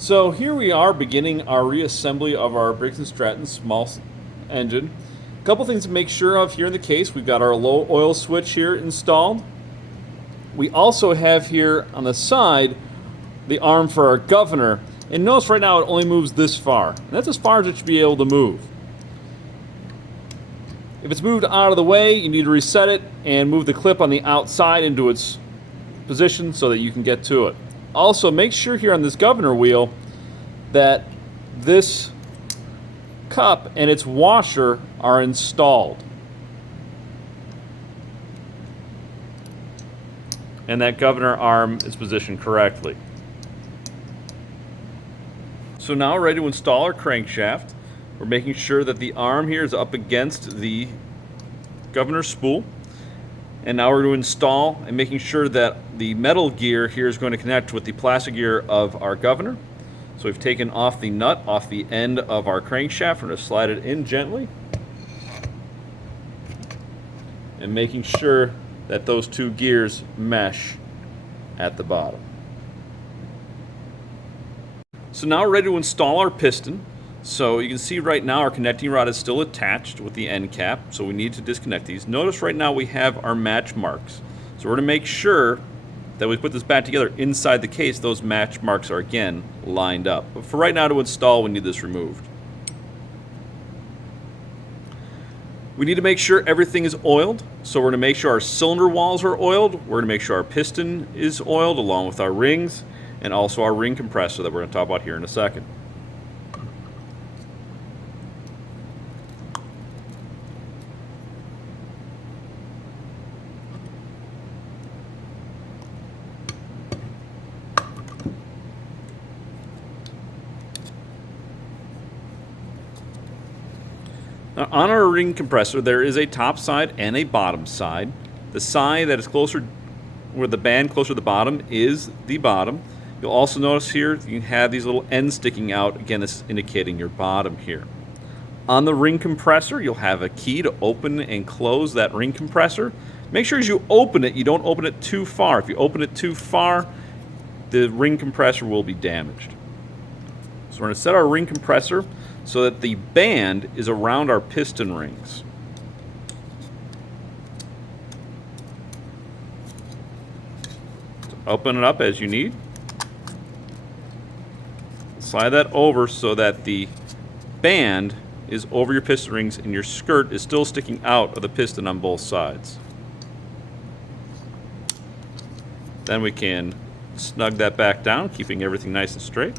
So here we are beginning our reassembly of our Briggs & Stratton small engine. A couple things to make sure of here in the case. We've got our low oil switch here installed. We also have here on the side the arm for our governor. And notice right now it only moves this far. And that's as far as it should be able to move. If it's moved out of the way, you need to reset it and move the clip on the outside into its position so that you can get to it. Also, make sure here on this governor wheel that this cup and its washer are installed. And that governor arm is positioned correctly. So now we're ready to install our crankshaft. We're making sure that the arm here is up against the governor spool. And now we're going to install and making sure that the metal gear here is going to connect with the plastic gear of our governor. So we've taken off the nut off the end of our crankshaft. We're going to slide it in gently. And making sure that those two gears mesh at the bottom. So now we're ready to install our piston. So you can see right now our connecting rod is still attached with the end cap, so we need to disconnect these. Notice right now we have our match marks. So we're going to make sure that we put this back together inside the case, those match marks are again lined up. But for right now to install, we need this removed. We need to make sure everything is oiled. So we're going to make sure our cylinder walls are oiled. We're going to make sure our piston is oiled along with our rings and also our ring compressor that we're going to talk about here in a second. Now, on our ring compressor, there is a top side and a bottom side. The side that is closer, where the band closer to the bottom, is the bottom. You'll also notice here you have these little ends sticking out. Again, this is indicating your bottom here. On the ring compressor, you'll have a key to open and close that ring compressor. Make sure as you open it, you don't open it too far. If you open it too far, the ring compressor will be damaged. So we're going to set our ring compressor so that the band is around our piston rings. So open it up as you need. Slide that over so that the band is over your piston rings and your skirt is still sticking out of the piston on both sides. Then we can snug that back down, keeping everything nice and straight.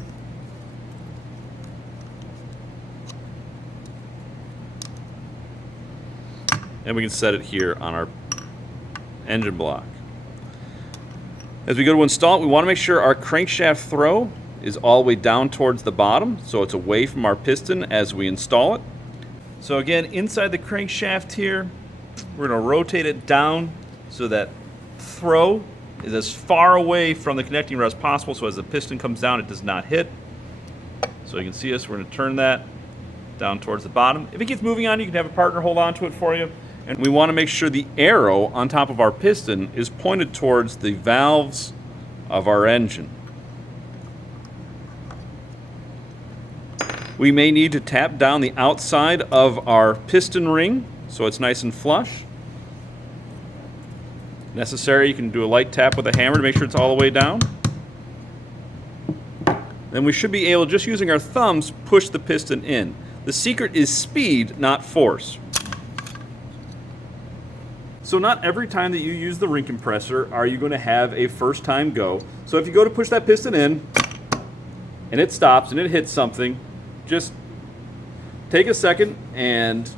And we can set it here on our engine block. As we go to install it, we want to make sure our crankshaft throw is all the way down towards the bottom, so it's away from our piston as we install it. So again, inside the crankshaft here, we're going to rotate it down so that throw is as far away from the connecting rod as possible, so as the piston comes down, it does not hit. So you can see us, we're going to turn that down towards the bottom. If it gets moving on, you can have a partner hold on to it for you. And we want to make sure the arrow on top of our piston is pointed towards the valves of our engine. We may need to tap down the outside of our piston ring so it's nice and flush. Necessary, you can do a light tap with a hammer to make sure it's all the way down. Then we should be able, just using our thumbs, push the piston in. The secret is speed, not force. So not every time that you use the ring compressor are you going to have a first time go. So if you go to push that piston in and it stops and it hits something, just take a second and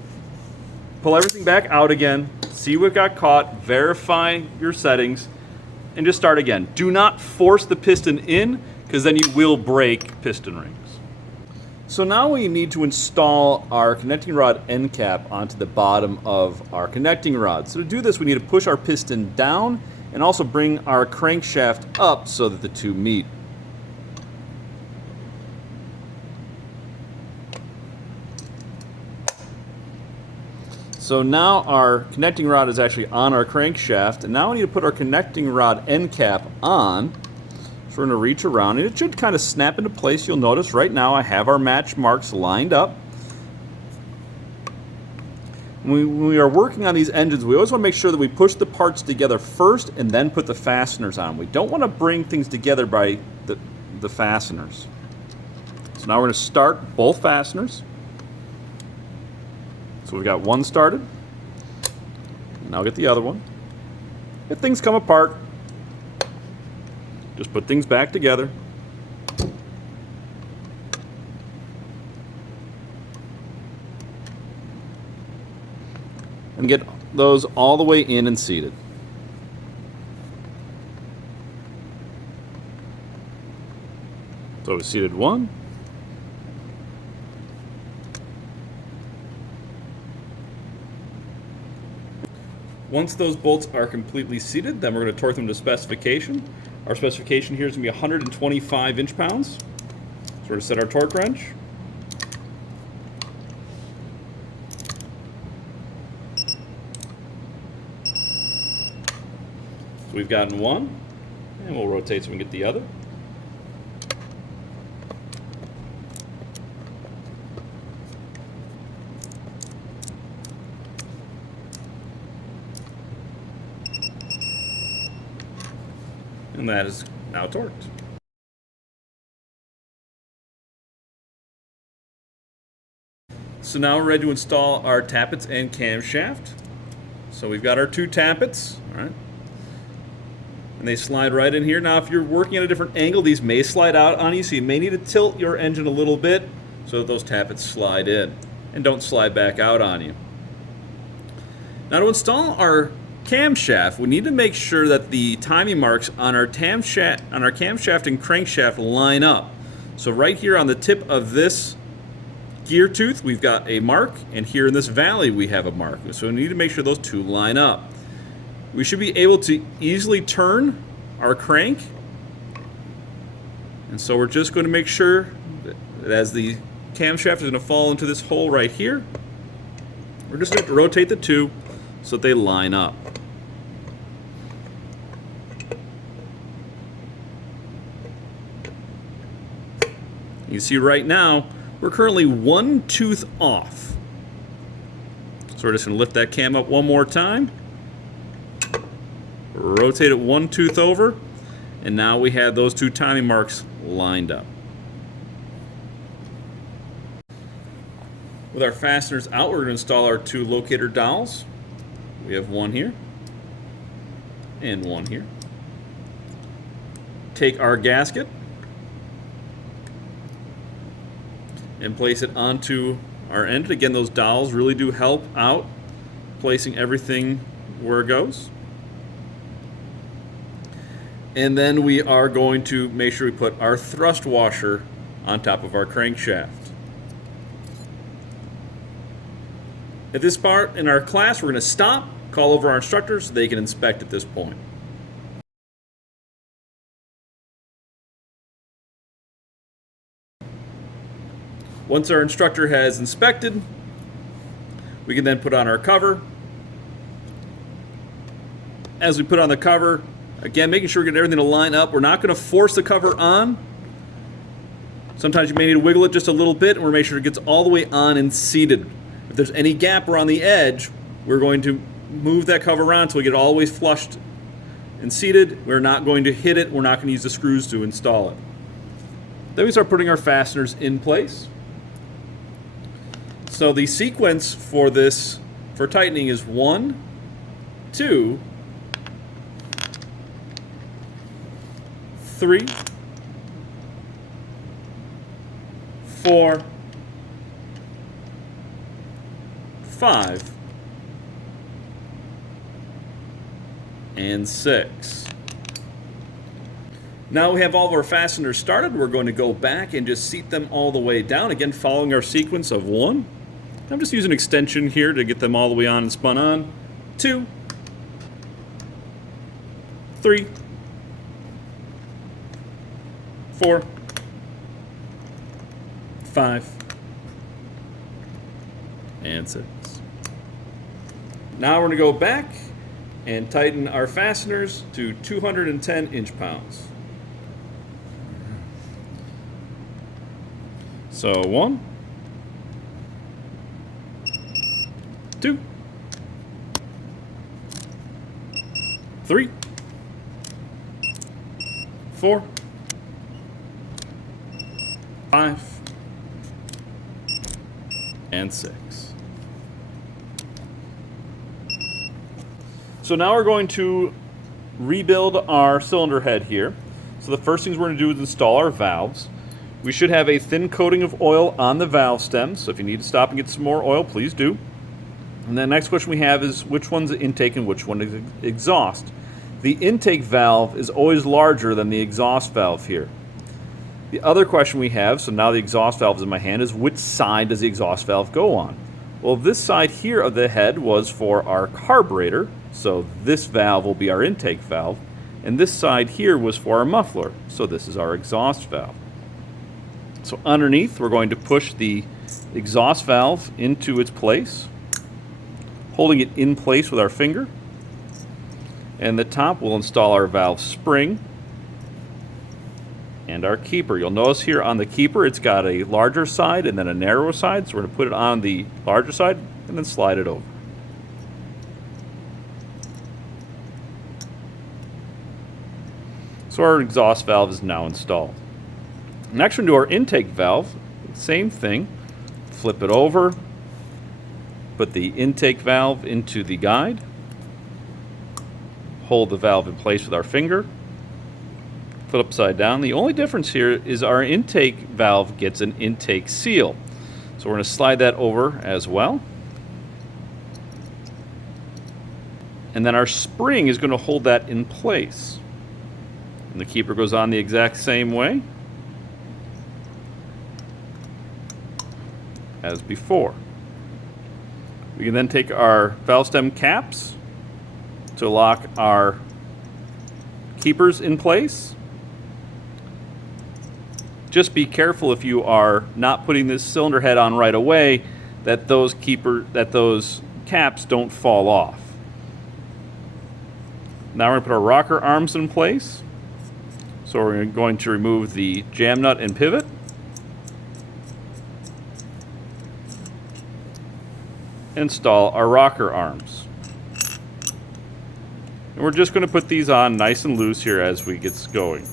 pull everything back out again, see what got caught, verify your settings, and just start again. Do not force the piston in, because then you will break piston rings. So now we need to install our connecting rod end cap onto the bottom of our connecting rod. So to do this, we need to push our piston down and also bring our crankshaft up so that the two meet. So now our connecting rod is actually on our crankshaft, and now we need to put our connecting rod end cap on. So we're going to reach around, and it should kind of snap into place. You'll notice right now I have our match marks lined up. When we are working on these engines, we always want to make sure that we push the parts together first and then put the fasteners on. We don't want to bring things together by the fasteners. So now we're going to start both fasteners. So we've got one started. Now get the other one. If things come apart, just put things back together. And get those all the way in and seated. So we seated one. Once those bolts are completely seated, then we're going to torque them to specification. Our specification here is going to be 125 inch-pounds. So we're going to set our torque wrench. So we've gotten one, and we'll rotate so we can get the other. And that is now torqued. So now we're ready to install our tappets and camshaft. So we've got our two tappets, all right? And they slide right in here. Now if you're working at a different angle, these may slide out on you, so you may need to tilt your engine a little bit so that those tappets slide in and don't slide back out on you. Now to install our camshaft, we need to make sure that the timing marks on our camshaft and crankshaft line up. So right here on the tip of this gear tooth, we've got a mark, and here in this valley we have a mark. So we need to make sure those two line up. We should be able to easily turn our crank, and so we're just going to make sure that as the camshaft is going to fall into this hole right here, we're just going to rotate the two so that they line up. You see right now, we're currently one tooth off. So we're just going to lift that cam up one more time, rotate it one tooth over, and now we have those two timing marks lined up. With our fasteners out, we're going to install our two locator dowels. We have one here and one here. Take our gasket and place it onto our end. Again, those dowels really do help out placing everything where it goes. And then we are going to make sure we put our thrust washer on top of our crankshaft. At this part in our class, we're going to stop, call over our instructors so they can inspect at this point. Once our instructor has inspected, we can then put on our cover. As we put on the cover, again, making sure we get everything to line up. We're not going to force the cover on. Sometimes you may need to wiggle it just a little bit, and we're making sure it gets all the way on and seated. If there's any gap around the edge, we're going to move that cover around until we get it all the way flushed and seated. We're not going to hit it. We're not going to use the screws to install it. Then we start putting our fasteners in place. So the sequence for this, for tightening, is 1, 2, 3, 4, 5, and 6. Now we have all of our fasteners started. We're going to go back and just seat them all the way down. Again, following our sequence of 1. I'm just using an extension here to get them all the way on and spun on. 2, 3, 4, 5, and 6. Now we're going to go back and tighten our fasteners to 210 inch-pounds. So 1, 2, 3, 4, 5, and 6. So now we're going to rebuild our cylinder head here. So the first things we're going to do is install our valves. We should have a thin coating of oil on the valve stems, so if you need to stop and get some more oil, please do. And the next question we have is which one's the intake and which one is exhaust. The intake valve is always larger than the exhaust valve here. The other question we have, so now the exhaust valve is in my hand, is which side does the exhaust valve go on? Well, this side here of the head was for our carburetor, so this valve will be our intake valve, and this side here was for our muffler, so this is our exhaust valve. So underneath, we're going to push the exhaust valve into its place, holding it in place with our finger. And the top, we'll install our valve spring and our keeper. You'll notice here on the keeper, it's got a larger side and then a narrower side, so we're going to put it on the larger side and then slide it over. So our exhaust valve is now installed. Next, we're going to do our intake valve. Same thing. Flip it over. Put the intake valve into the guide. Hold the valve in place with our finger. Put it upside down. The only difference here is our intake valve gets an intake seal. So we're going to slide that over as well. And then our spring is going to hold that in place. And the keeper goes on the exact same way as before. We can then take our valve stem caps to lock our keepers in place. Just be careful if you are not putting this cylinder head on right away that those caps don't fall off. Now we're going to put our rocker arms in place. So we're going to remove the jam nut and pivot. Install our rocker arms. And we're just going to put these on nice and loose here as we get going.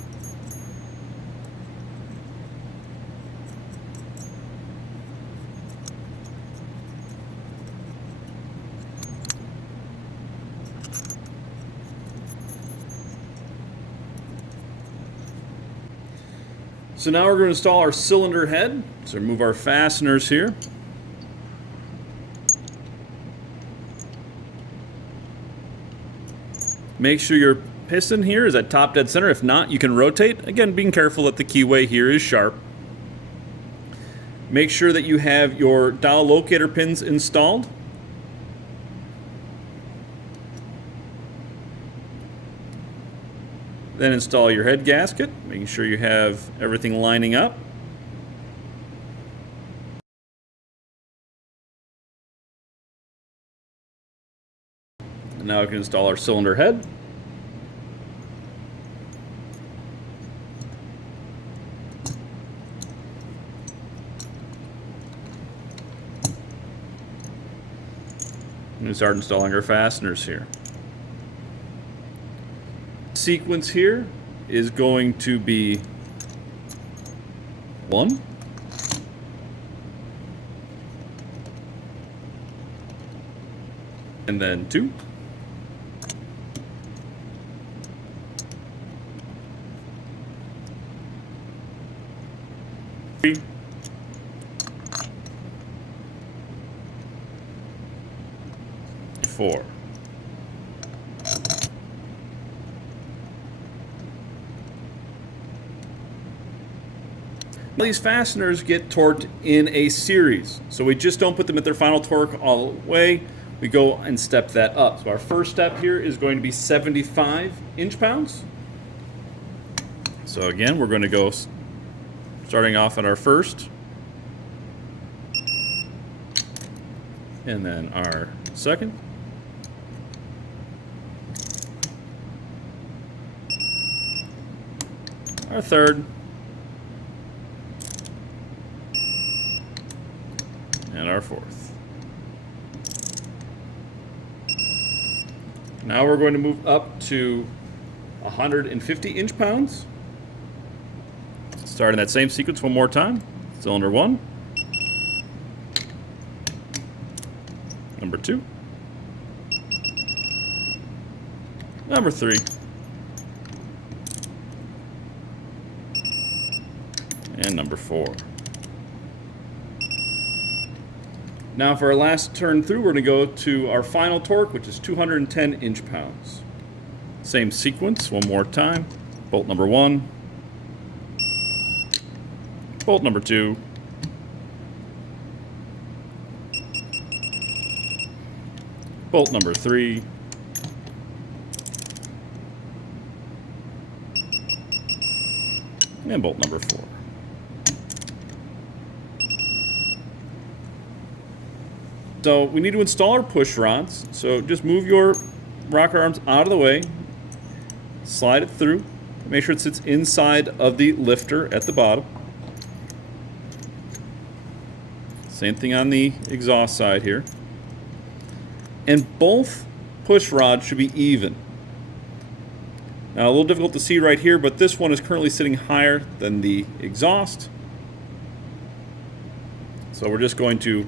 So now we're going to install our cylinder head. So remove our fasteners here. Make sure your piston here is at top dead center. If not, you can rotate. Again, being careful that the keyway here is sharp. Make sure that you have your dowel locator pins installed. Then install your head gasket, making sure you have everything lining up. And now we can install our cylinder head. And start installing our fasteners here. Sequence here is going to be 1, and then 2, 3, 4. These fasteners get torqued in a series, so we just don't put them at their final torque all the way. We go and step that up. So our first step here is going to be 75 inch-pounds. So again, we're going to go starting off at our first, and then our second, our third, and our fourth. Now we're going to move up to 150 inch-pounds. Starting that same sequence one more time. Cylinder 1. Number 2. Number 3. And number 4. Now for our last turn through, we're going to go to our final torque, which is 210 inch-pounds. Same sequence, one more time. Bolt number 1. Bolt number 2. Bolt number 3. And bolt number 4. So we need to install our push rods. So just move your rocker arms out of the way. Slide it through. Make sure it sits inside of the lifter at the bottom. Same thing on the exhaust side here. And both push rods should be even. Now a little difficult to see right here, but this one is currently sitting higher than the exhaust. So we're just going to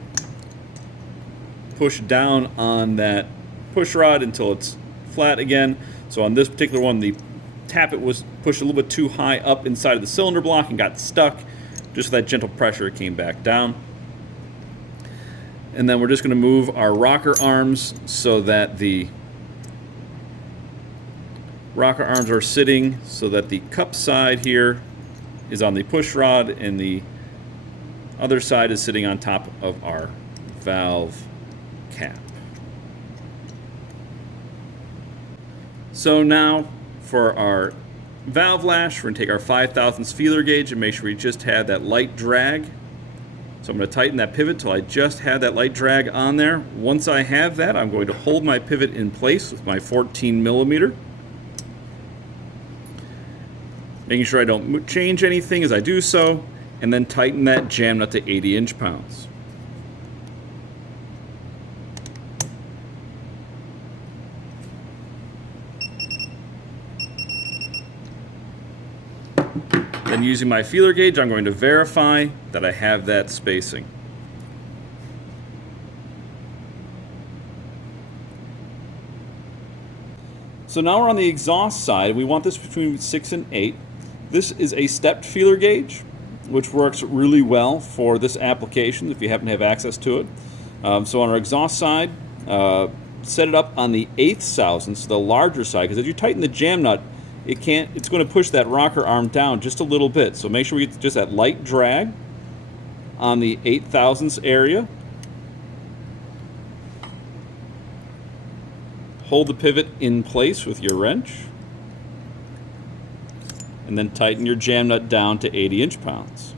push down on that push rod until it's flat again. So on this particular one, the tappet was pushed a little bit too high up inside of the cylinder block and got stuck. Just with that gentle pressure, it came back down. And then we're just going to move our rocker arms so that the rocker arms are sitting so that the cup side here is on the push rod and the other side is sitting on top of our valve cap. So now for our valve lash, we're going to take our 5/1000 feeler gauge and make sure we just have that light drag. So I'm going to tighten that pivot till I just have that light drag on there. Once I have that, I'm going to hold my pivot in place with my 14mm. Making sure I don't change anything as I do so, and then tighten that jam nut to 80 inch-pounds. Then using my feeler gauge, I'm going to verify that I have that spacing. So now we're on the exhaust side. We want this between 6 and 8. This is a stepped feeler gauge, which works really well for this application if you happen to have access to it. So on our exhaust side, set it up on the 1/8,000, so the larger side, because as you tighten the jam nut, it's going to push that rocker arm down just a little bit. So make sure we get just that light drag on the 1/8,000 area. Hold the pivot in place with your wrench. And then tighten your jam nut down to 80 inch-pounds.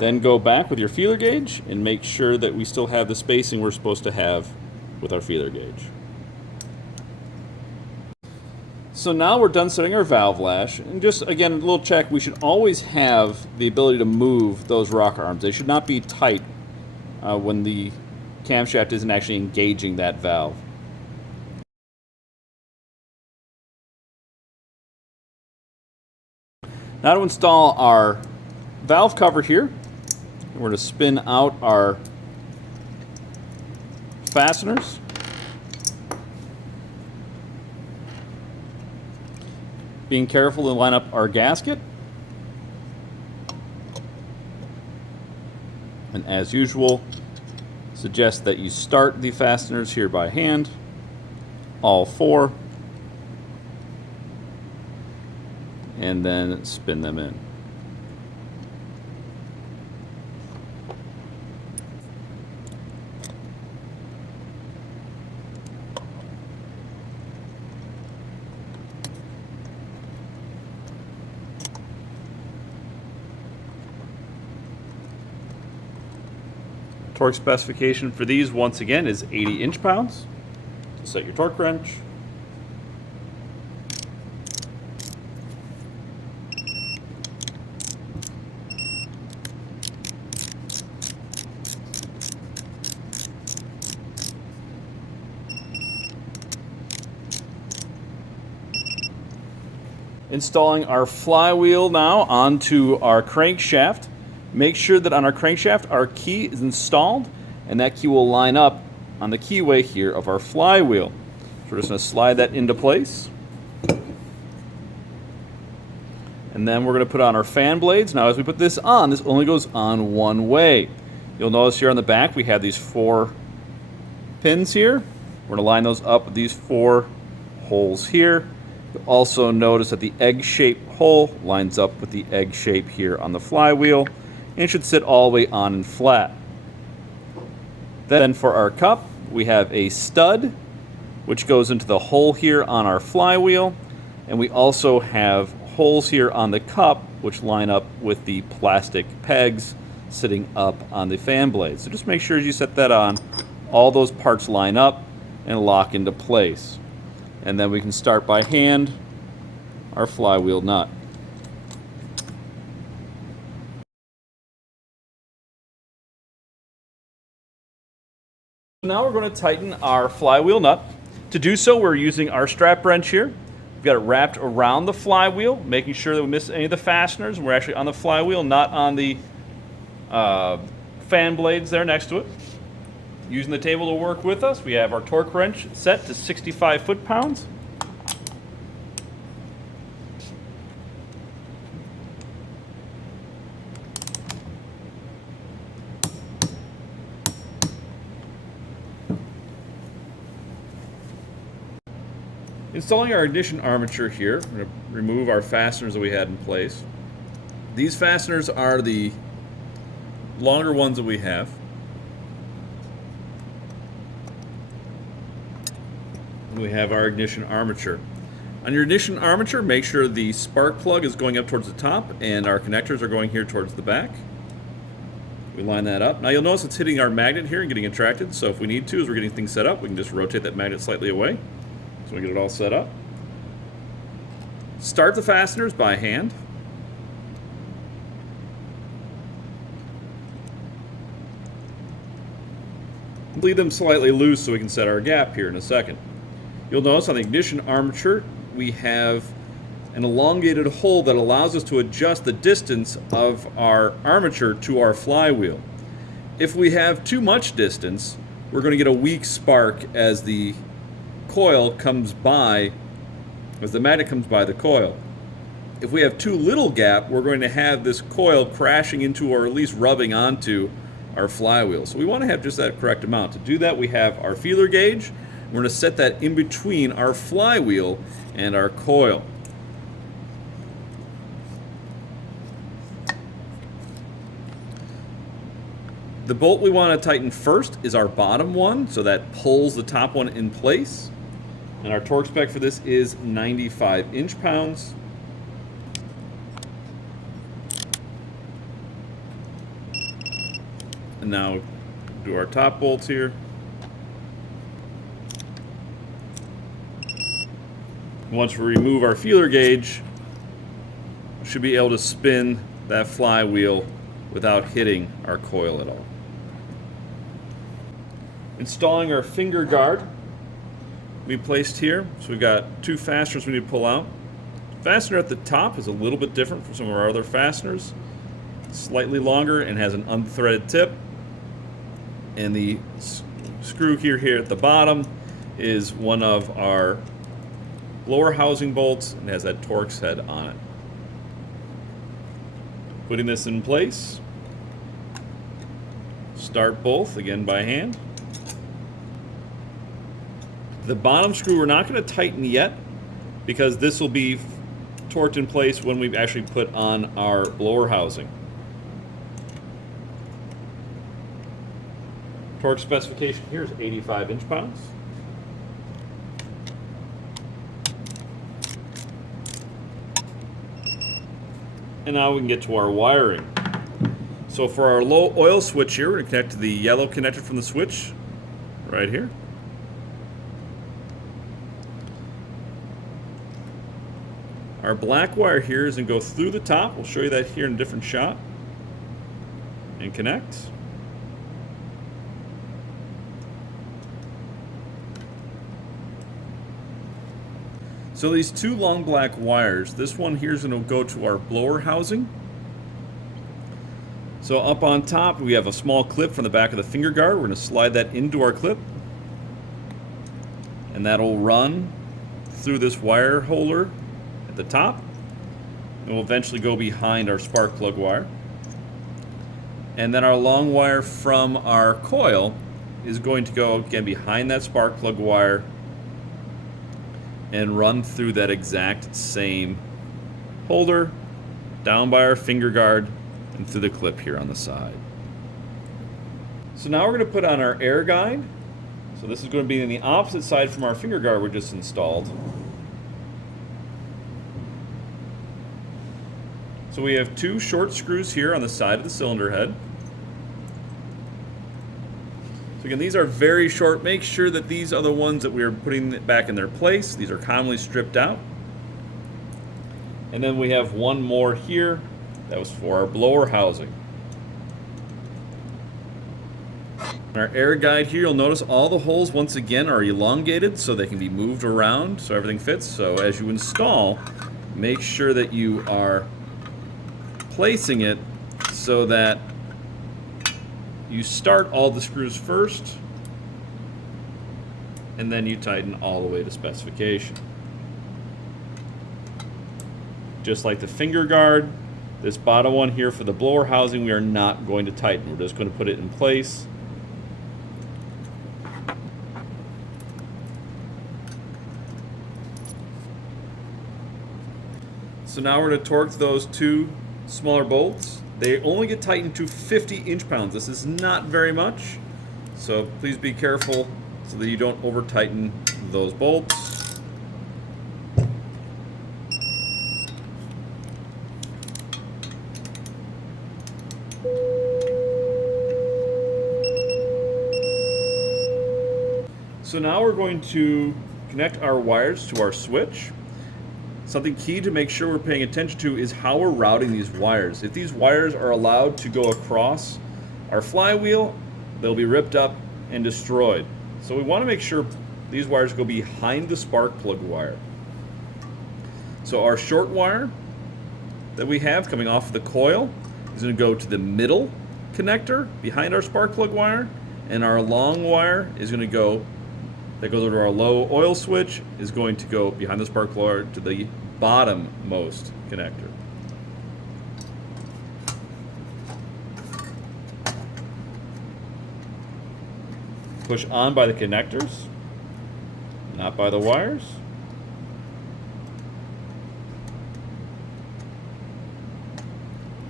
Then go back with your feeler gauge and make sure that we still have the spacing we're supposed to have with our feeler gauge. So now we're done setting our valve lash, and just again a little check, we should always have the ability to move those rocker arms. They should not be tight when the camshaft isn't actually engaging that valve. Now to install our valve cover here, we're going to spin out our fasteners. Being careful to line up our gasket. And as usual, suggest that you start the fasteners here by hand, all 4, and then spin them in. Torque specification for these, once again, is 80 inch-pounds. So set your torque wrench. Installing our flywheel now onto our crankshaft. Make sure that on our crankshaft our key is installed, and that key will line up on the keyway here of our flywheel. So we're just going to slide that into place. And then we're going to put on our fan blades. Now as we put this on, this only goes on one way. You'll notice here on the back we have these 4 pins here. We're going to line those up with these 4 holes here. You'll also notice that the egg-shaped hole lines up with the egg shape here on the flywheel, and it should sit all the way on and flat. Then for our cup, we have a stud, which goes into the hole here on our flywheel, and we also have holes here on the cup, which line up with the plastic pegs sitting up on the fan blade. So just make sure as you set that on, all those parts line up and lock into place. And then we can start by hand our flywheel nut. Now we're going to tighten our flywheel nut. To do so, we're using our strap wrench here. We've got it wrapped around the flywheel, making sure that we miss any of the fasteners. We're actually on the flywheel, not on the fan blades there next to it. Using the table to work with us, we have our torque wrench set to 65 foot-pounds. Installing our ignition armature here, we're going to remove our fasteners that we had in place. These fasteners are the longer ones that we have. We have our ignition armature. On your ignition armature, make sure the spark plug is going up towards the top and our connectors are going here towards the back. We line that up. Now you'll notice it's hitting our magnet here and getting attracted, so if we need to, as we're getting things set up, we can just rotate that magnet slightly away. So we get it all set up. Start the fasteners by hand. Leave them slightly loose so we can set our gap here in a second. You'll notice on the ignition armature we have an elongated hole that allows us to adjust the distance of our armature to our flywheel. If we have too much distance, we're going to get a weak spark as the coil comes by, as the magnet comes by the coil. If we have too little gap, we're going to have this coil crashing into, or at least rubbing onto, our flywheel. So we want to have just that correct amount. To do that, we have our feeler gauge. We're going to set that in between our flywheel and our coil. The bolt we want to tighten first is our bottom one, so that pulls the top one in place. And our torque spec for this is 95 inch-pounds. And now do our top bolts here. Once we remove our feeler gauge, we should be able to spin that flywheel without hitting our coil at all. Installing our finger guard we placed here. So we've got 2 fasteners we need to pull out. Fastener at the top is a little bit different from some of our other fasteners. It's slightly longer and has an unthreaded tip. And the screw here at the bottom is one of our lower housing bolts and has that Torx head on it. Putting this in place, start both again by hand. The bottom screw we're not going to tighten yet because this will be torqued in place when we actually put on our blower housing. Torque specification here is 85 inch-pounds. And now we can get to our wiring. So for our low oil switch here, we're going to connect to the yellow connector from the switch right here. Our black wire here is going to go through the top. We'll show you that here in a different shot. And connect. So these two long black wires, this one here is going to go to our blower housing. So up on top we have a small clip from the back of the finger guard. We're going to slide that into our clip. And that'll run through this wire holder at the top. And will eventually go behind our spark plug wire. And then our long wire from our coil is going to go again behind that spark plug wire and run through that exact same holder, down by our finger guard, and through the clip here on the side. So now we're going to put on our air guide. So this is going to be on the opposite side from our finger guard we just installed. So we have two short screws here on the side of the cylinder head. So again, these are very short. Make sure that these are the ones that we are putting back in their place. These are commonly stripped out. And then we have one more here. That was for our blower housing. Our air guide here, you'll notice all the holes once again are elongated so they can be moved around so everything fits. So as you install, make sure that you are placing it so that you start all the screws first and then you tighten all the way to specification. Just like the finger guard, this bottom one here for the blower housing we are not going to tighten. We're just going to put it in place. So now we're going to torque those two smaller bolts. They only get tightened to 50 inch-pounds. This is not very much, so please be careful so that you don't over-tighten those bolts. So now we're going to connect our wires to our switch. Something key to make sure we're paying attention to is how we're routing these wires. If these wires are allowed to go across our flywheel, they'll be ripped up and destroyed. So we want to make sure these wires go behind the spark plug wire. So our short wire that we have coming off of the coil is going to go to the middle connector behind our spark plug wire, and our long wire is going to go, that goes over to our low oil switch, is going to go behind the spark plug wire to the bottommost connector. Push on by the connectors, not by the wires.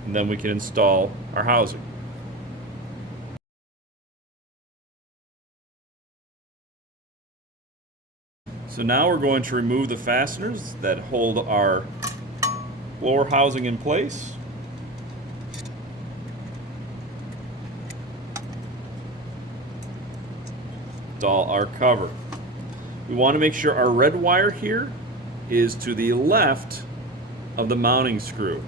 And then we can install our housing. So now we're going to remove the fasteners that hold our blower housing in place. Install our cover. We want to make sure our red wire here is to the left of the mounting screw.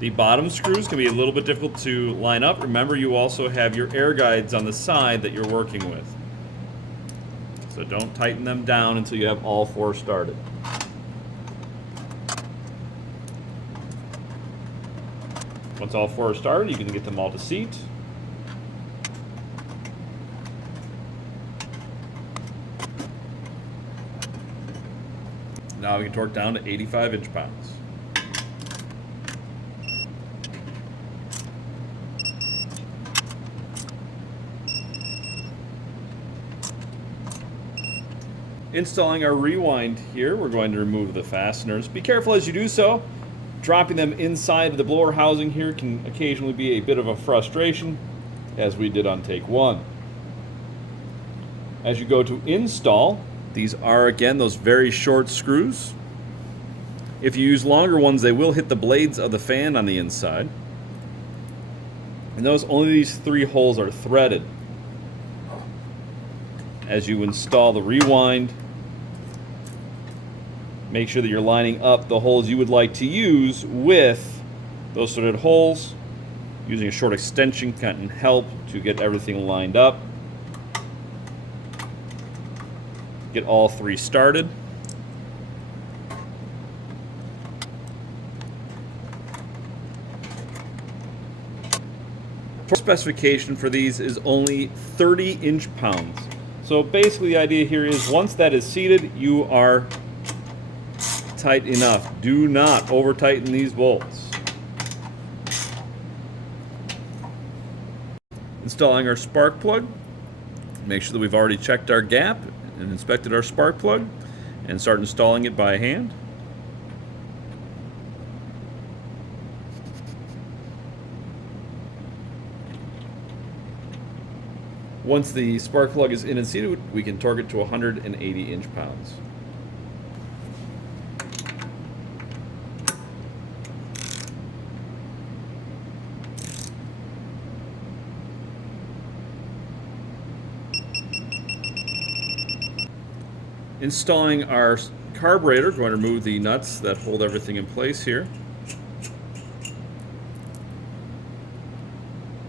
The bottom screws can be a little bit difficult to line up. Remember, you also have your air guides on the side that you're working with. So don't tighten them down until you have all four started. Once all four are started, you can get them all to seat. Now we can torque down to 85 inch-pounds. Installing our rewind here, we're going to remove the fasteners. Be careful as you do so. Dropping them inside of the blower housing here can occasionally be a bit of a frustration, as we did on take one. As you go to install, these are again those very short screws. If you use longer ones, they will hit the blades of the fan on the inside. And notice only these 3 holes are threaded. As you install the rewind, make sure that you're lining up the holes you would like to use with those threaded holes. Using a short extension can help to get everything lined up. Get all 3 started. Torque specification for these is only 30 inch-pounds. So basically the idea here is once that is seated, you are tight enough. Do not over tighten these bolts. Installing our spark plug. Make sure that we've already checked our gap and inspected our spark plug and start installing it by hand. Once the spark plug is in and seated, we can torque it to 180 inch-pounds. Installing our carburetor, going to remove the nuts that hold everything in place here.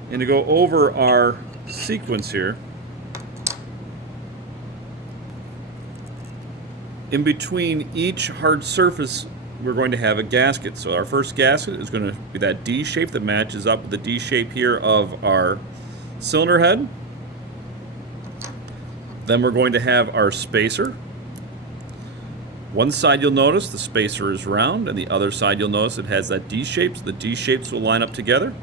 And to go over our sequence here, in between each hard surface we're going to have a gasket. So our first gasket is going to be that D shape that matches up with the D shape here of our cylinder head. Then we're going to have our spacer. One side you'll notice the spacer is round, and the other side you'll notice it has that D shape, so the D shapes will line up together.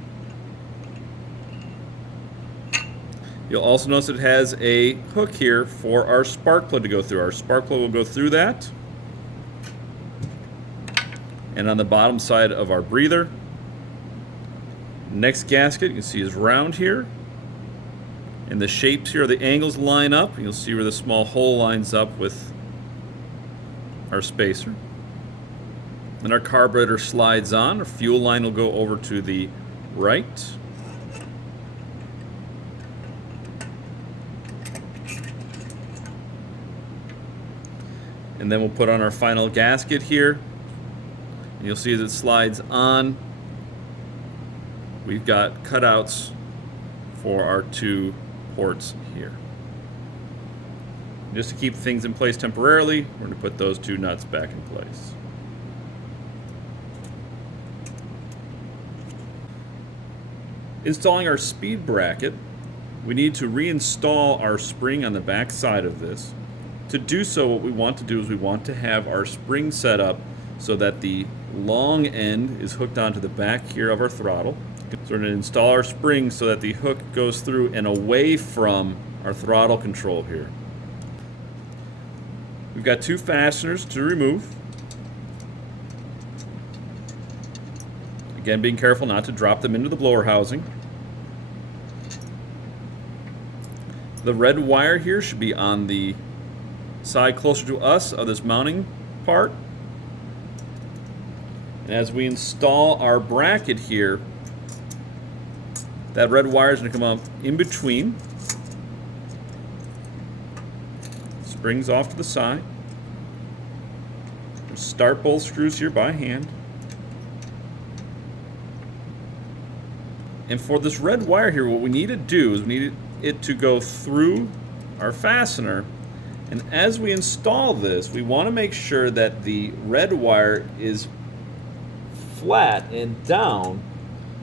You'll also notice it has a hook here for our spark plug to go through. Our spark plug will go through that. And on the bottom side of our breather, next gasket you can see is round here. And the shapes here, the angles line up. You'll see where the small hole lines up with our spacer. Then our carburetor slides on. Our fuel line will go over to the right. And then we'll put on our final gasket here. And you'll see as it slides on, we've got cutouts for our 2 ports here. Just to keep things in place temporarily, we're going to put those 2 nuts back in place. Installing our speed bracket, we need to reinstall our spring on the back side of this. To do so, what we want to do is we want to have our spring set up so that the long end is hooked onto the back here of our throttle. So we're going to install our spring so that the hook goes through and away from our throttle control here. We've got 2 fasteners to remove. Again, being careful not to drop them into the blower housing. The red wire here should be on the side closer to us of this mounting part. And as we install our bracket here, that red wire is going to come up in between. Springs off to the side. We'll start both screws here by hand. And for this red wire here, what we need to do is we need it to go through our fastener. And as we install this, we want to make sure that the red wire is flat and down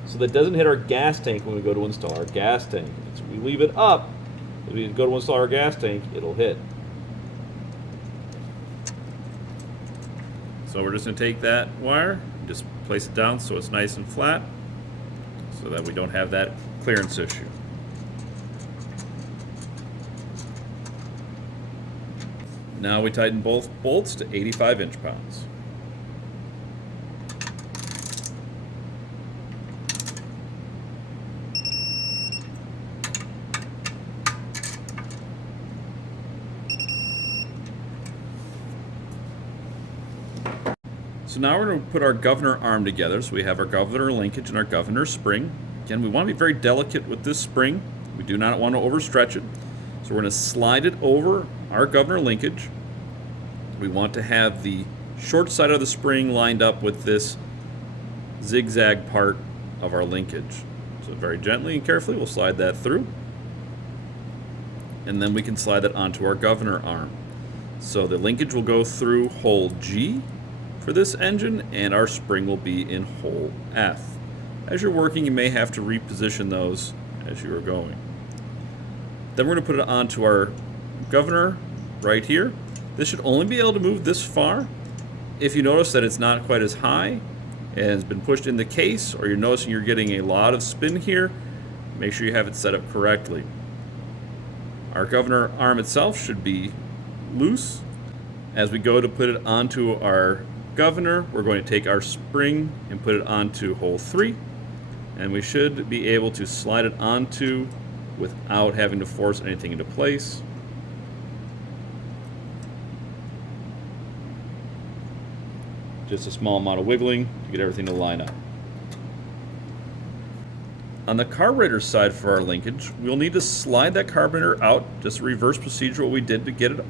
so that it doesn't hit our gas tank when we go to install our gas tank. So we leave it up, as we go to install our gas tank, it'll hit. So we're just going to take that wire and just place it down so it's nice and flat so that we don't have that clearance issue. Now we tighten both bolts to 85 inch-pounds. So now we're going to put our governor arm together. So we have our governor linkage and our governor spring. Again, we want to be very delicate with this spring. We do not want to overstretch it. So we're going to slide it over our governor linkage. We want to have the short side of the spring lined up with this zigzag part of our linkage. So very gently and carefully we'll slide that through. And then we can slide that onto our governor arm. So the linkage will go through hole G for this engine, and our spring will be in hole F. As you're working, you may have to reposition those as you are going. Then we're going to put it onto our governor right here. This should only be able to move this far. If you notice that it's not quite as high and has been pushed in the case, or you're noticing you're getting a lot of spin here, make sure you have it set up correctly. Our governor arm itself should be loose. As we go to put it onto our governor, we're going to take our spring and put it onto hole 3, and we should be able to slide it onto without having to force anything into place. Just a small amount of wiggling to get everything to line up. On the carburetor side for our linkage, we'll need to slide that carburetor out, just a reverse procedure what we did to get it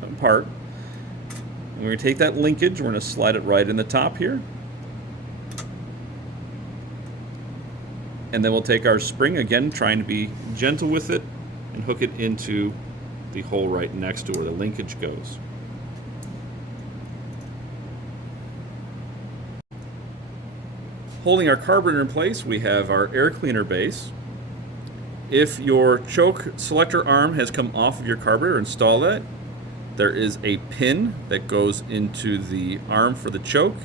apart. And we're going to take that linkage, we're going to slide it right in the top here. And then we'll take our spring, again trying to be gentle with it, and hook it into the hole right next to where the linkage goes. Holding our carburetor in place, we have our air cleaner base. If your choke selector arm has come off of your carburetor, install that. There is a pin that goes into the arm for the choke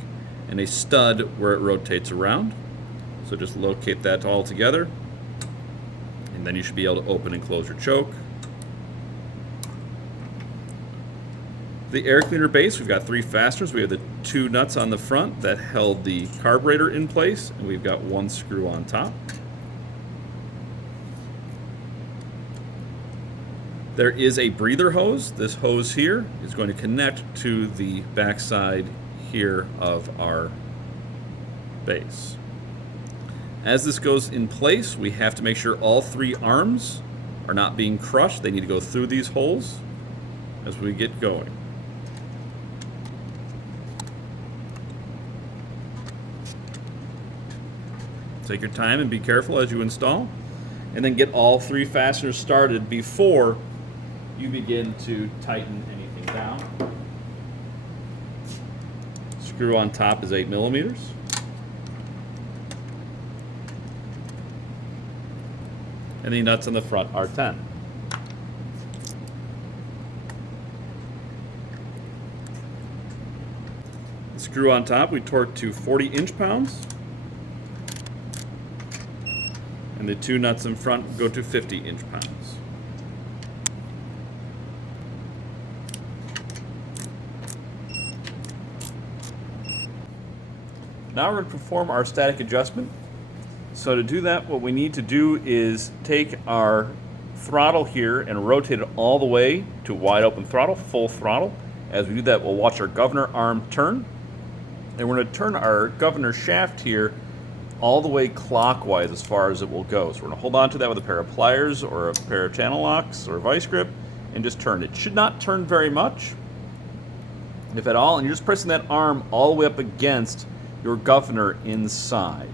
and a stud where it rotates around. So just locate that all together, and then you should be able to open and close your choke. The air cleaner base, we've got 3 fasteners. We have the 2 nuts on the front that held the carburetor in place, and we've got 1 screw on top. There is a breather hose. This hose here is going to connect to the backside here of our base. As this goes in place, we have to make sure all 3 arms are not being crushed. They need to go through these holes as we get going. Take your time and be careful as you install, and then get all 3 fasteners started before you begin to tighten anything down. Screw on top is 8 millimeters. And the nuts on the front are 10. The screw on top we torque to 40 inch-pounds. And the 2 nuts in front go to 50 inch-pounds. Now we're going to perform our static adjustment. So to do that, what we need to do is take our throttle here and rotate it all the way to wide open throttle, full throttle. As we do that, we'll watch our governor arm turn. And we're going to turn our governor shaft here all the way clockwise as far as it will go. So we're going to hold on to that with a pair of pliers or a pair of channel locks or a vice grip and just turn. It should not turn very much, if at all, and you're just pressing that arm all the way up against your governor inside.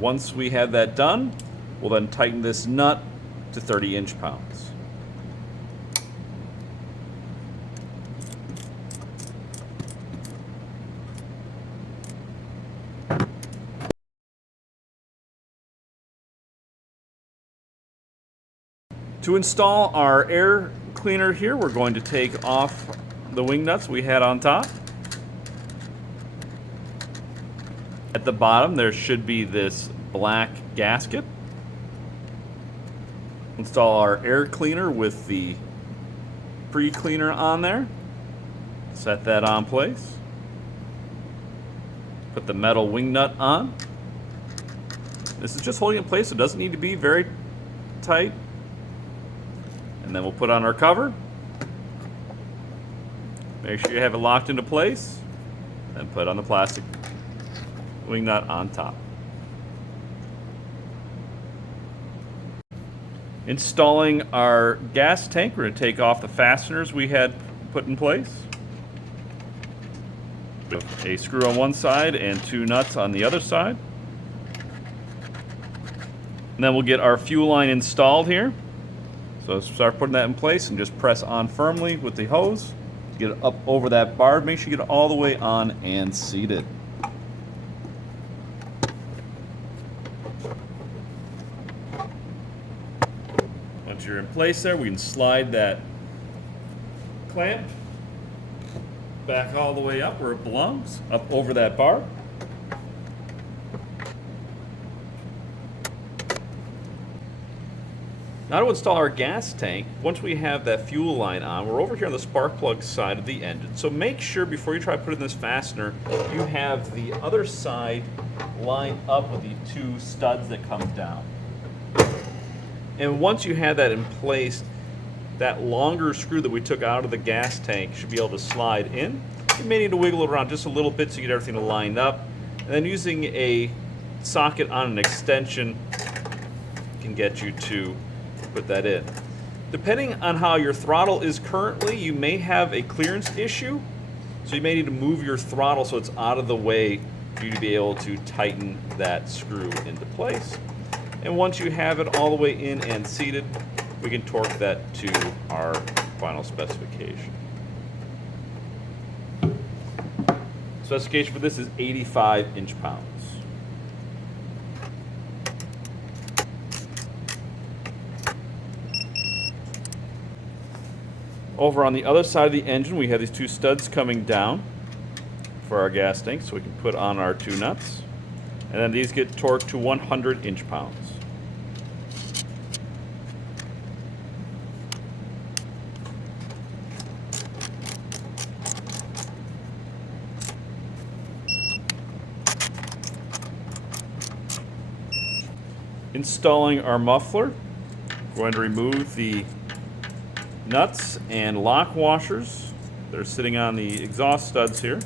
Once we have that done, we'll then tighten this nut to 30 inch-pounds. To install our air cleaner here, we're going to take off the wing nuts we had on top. At the bottom, there should be this black gasket. Install our air cleaner with the pre-cleaner on there. Set that on place. Put the metal wing nut on. This is just holding it in place. It doesn't need to be very tight. And then we'll put on our cover. Make sure you have it locked into place. and put on the plastic wing nut on top. Installing our gas tank, we're going to take off the fasteners we had put in place. With a screw on one side and 2 nuts on the other side. And then we'll get our fuel line installed here. So start putting that in place and just press on firmly with the hose. Get it up over that bar. Make sure you get it all the way on and seated. Once you're in place there, we can slide that clamp back all the way up where it belongs, up over that bar. Now to install our gas tank, once we have that fuel line on, we're over here on the spark plug side of the engine. So make sure before you try putting this fastener, you have the other side lined up with the 2 studs that come down. And once you have that in place, that longer screw that we took out of the gas tank should be able to slide in. You may need to wiggle it around just a little bit so you get everything lined up. And then using a socket on an extension can get you to put that in. Depending on how your throttle is currently, you may have a clearance issue. So you may need to move your throttle so it's out of the way for you to be able to tighten that screw into place. And once you have it all the way in and seated, we can torque that to our final specification. Specification for this is 85 inch-pounds. Over on the other side of the engine, we have these 2 studs coming down for our gas tank, so we can put on our 2 nuts. And then these get torqued to 100 inch-pounds. Installing our muffler, we're going to remove the nuts and lock washers that are sitting on the exhaust studs here.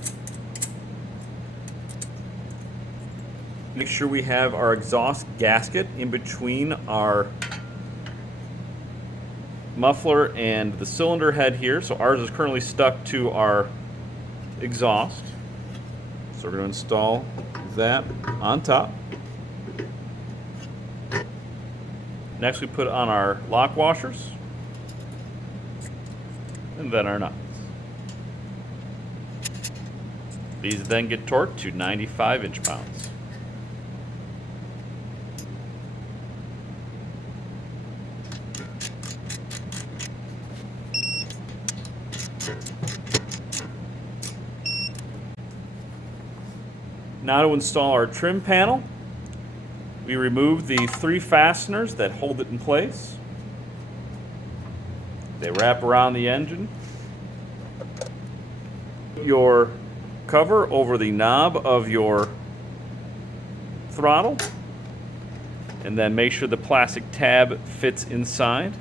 Make sure we have our exhaust gasket in between our muffler and the cylinder head here. So ours is currently stuck to our exhaust. So we're going to install that on top. Next we put on our lock washers and then our nuts. These then get torqued to 95 inch-pounds. Now to install our trim panel, we remove the 3 fasteners that hold it in place. They wrap around the engine. Put your cover over the knob of your throttle, and then make sure the plastic tab fits inside.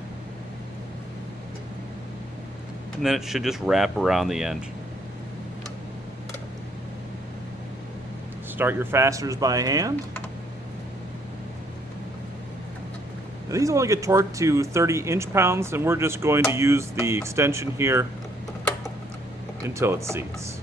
And then it should just wrap around the engine. Start your fasteners by hand. And these only get torqued to 30 inch-pounds, and we're just going to use the extension here until it seats.